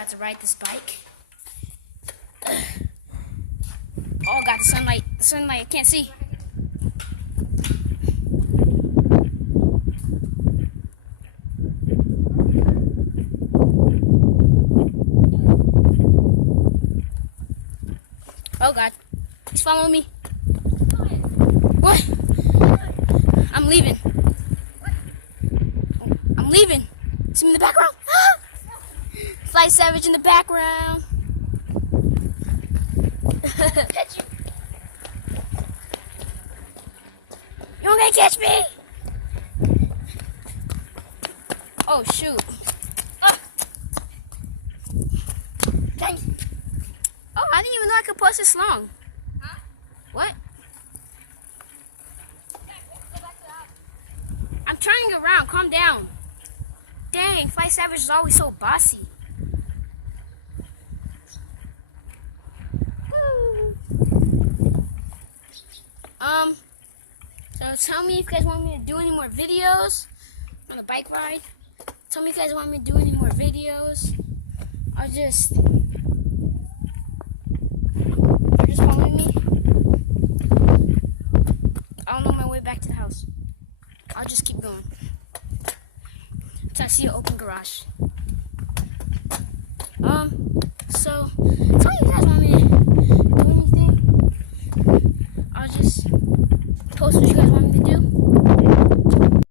about to ride this bike. Oh god, the sunlight, I can't see. Oh god, he's following me. What? I'm leaving. I'm leaving. See me in the background? Fly Savage in the background. You don't gonna catch me? Oh shoot. Dang. Oh, I didn't even know I could post this long. Huh? What? I'm turning around. Calm down. Dang, Fly Savage is always so bossy. Woo. So tell me if you guys want me to do any more videos on the bike ride. Tell me if you guys want me to do any more videos. Or just following me. I don't know my way back to the house. I'll just keep going until I see an open garage. So tell me if you guys want me